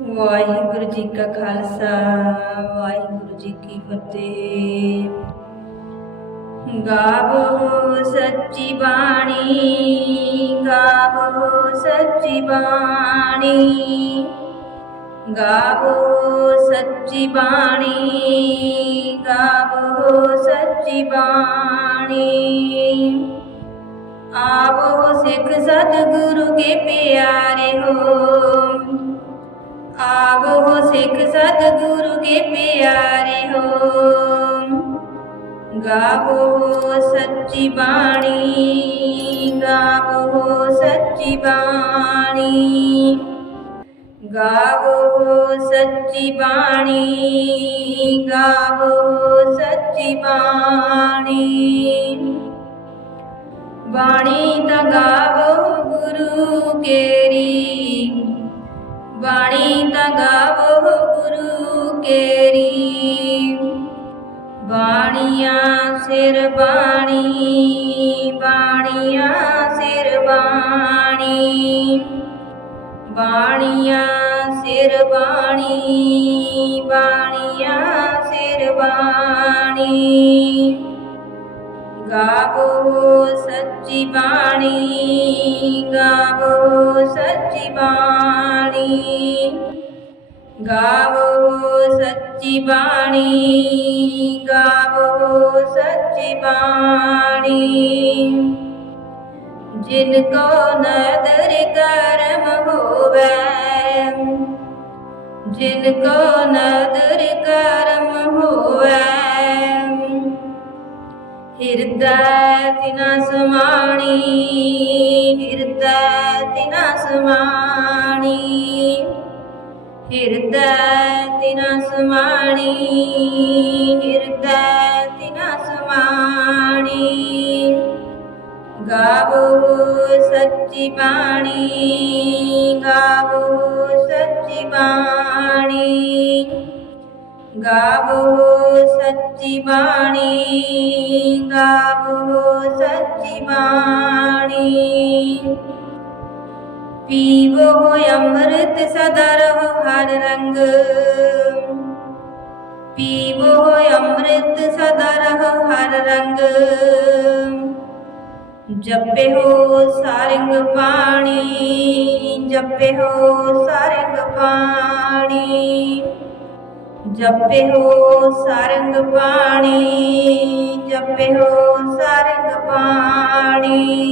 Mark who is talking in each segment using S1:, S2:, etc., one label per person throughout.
S1: ਵਾਹਿਗੁਰੂ ਜੀ ਕਾ ਖਾਲਸਾ, ਵਾਹਿਗੁਰੂ ਜੀ ਕੀ ਫਤਿਹ। ਗਾਵੋ ਸੱਚੀ ਬਾਣੀ, ਗਾਵੋ ਸੱਚੀ ਬਾਣੀ। ਗਾਵੋ ਸੱਚੀ ਬਾਣੀ, ਗਾਵੋ ਸੱਚੀ ਬਾਣੀ। ਆਵੋ ਸਿੱਖ ਸਤਿਗੁਰੂ ਕੇ ਪਿਆਰੇ ਹੋ। ਆਵੋ ਸਿੱਖ ਸਤਿਗੁਰੂ ਕੇ ਪਿਆਰੇ ਹੋ। ਗਾਵੋ ਸੱਚੀ ਬਾਣੀ, ਗਾਵੋ ਸੱਚੀ ਬਾਣੀ। ਗਾਵੋ ਸੱਚੀ ਬਾਣੀ, ਗਾਵੋ ਸੱਚੀ ਬਾਣੀ। ਬਾਣੀ ਤਾਂ ਗਾਵੋ ਗੁਰੂ ਕੇਰੀ। ਬਾਣੀ ਤਾਂ ਗਾਵੋ ਗੁਰੂ ਕੇਰੀ। ਬਾਣੀਆਂ ਸਿਰ ਬਾਣੀ, ਬਾਣੀਆਂ ਸਿਰ ਬਾਣੀ। ਬਾਣੀਆਂ ਸਿਰ ਬਾਣੀ, ਬਾਣੀਆਂ ਸਿਰ ਬਾਣੀ। ਗਾਵੋ ਸੱਚੀ ਬਾਣੀ, ਗਾਵੋ ਸੱਚੀ ਬਾਣੀ। ਗਾਵੋ ਸੱਚੀ ਬਾਣੀ, ਗਾਵੋ ਸੱਚੀ ਬਾਣੀ। ਜਿਨ ਕੋ ਨਦਰ ਕਰਮ ਹੋਵੇ, ਜਿਨ ਕੋ ਨਦਰ ਕਰਮ ਹੋਵੇ, ਹਿਰਦੈ ਤਿਨਾ ਸਮਾਣੀ, ਹਿਰਦੈ ਤਿਨਾ ਸਮਾਣੀ। ਹਿਰਦੈ ਤਿਨਾ ਸਮਾਣੀ ਹਿਰਦੈ ਤਿਨਾ ਸਮਾਣੀ ਗਾਵੋ ਸੱਚੀ ਬਾਣੀ, ਗਾਵੋ ਸੱਚੀ ਬਾਣੀ। ਗਾਵੋ ਸੱਚੀ ਬਾਣੀ, ਗਾਵੋ ਸੱਚੀ ਬਾਣੀ। ਪੀਵੋ ਅੰਮ੍ਰਿਤ ਸਦਾ ਰਹੋ ਹਰ ਰੰਗ। ਪੀਵੋ ਅੰਮ੍ਰਿਤ ਸਦਾ ਰਹੋ ਹਰ ਰੰਗ। ਜਪੇ ਹੋ ਸਾਰੰਗ ਪਾਣੀ, ਜਪੇ ਹੋ ਸਾਰੰਗ ਪਾਣੀ। ਜਪੇ ਹੋ ਸਾਰੰਗ ਪਾਣੀ, ਜਪੇ ਹੋ ਸਾਰੰਗ ਪਾਣੀ।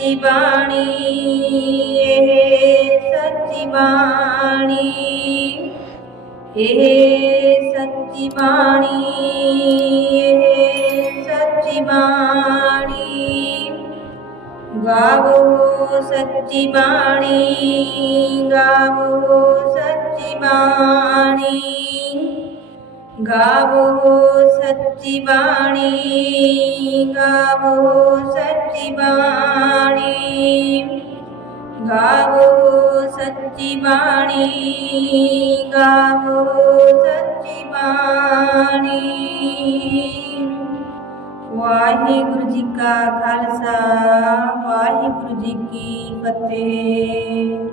S1: ਸੱਚੀ ਬਾਣੀ, ਇਹ ਸੱਚੀ ਬਾਣੀ। ਇਹ ਸੱਚੀ ਬਾਣੀ, ਇਹ ਸੱਚੀ ਬਾਣੀ। ਗਾਵੋ ਸੱਚੀ ਬਾਣੀ, ਗਾਵੋ ਸੱਚੀ ਬਾਣੀ। ਗਾਵੋ ਸੱਚੀ ਬਾਣੀ, ਗਾਵੋ ਸੱਚੀ ਬਾਣੀ। ਗਾਵੋ ਸੱਚੀ ਬਾਣੀ, ਗਾਵੋ ਸੱਚੀ ਬਾਣੀ। ਵਾਹਿਗੁਰੂ ਜੀ ਕਾ ਖਾਲਸਾ, ਵਾਹਿਗੁਰੂ ਜੀ ਕੀ ਫਤਿਹ।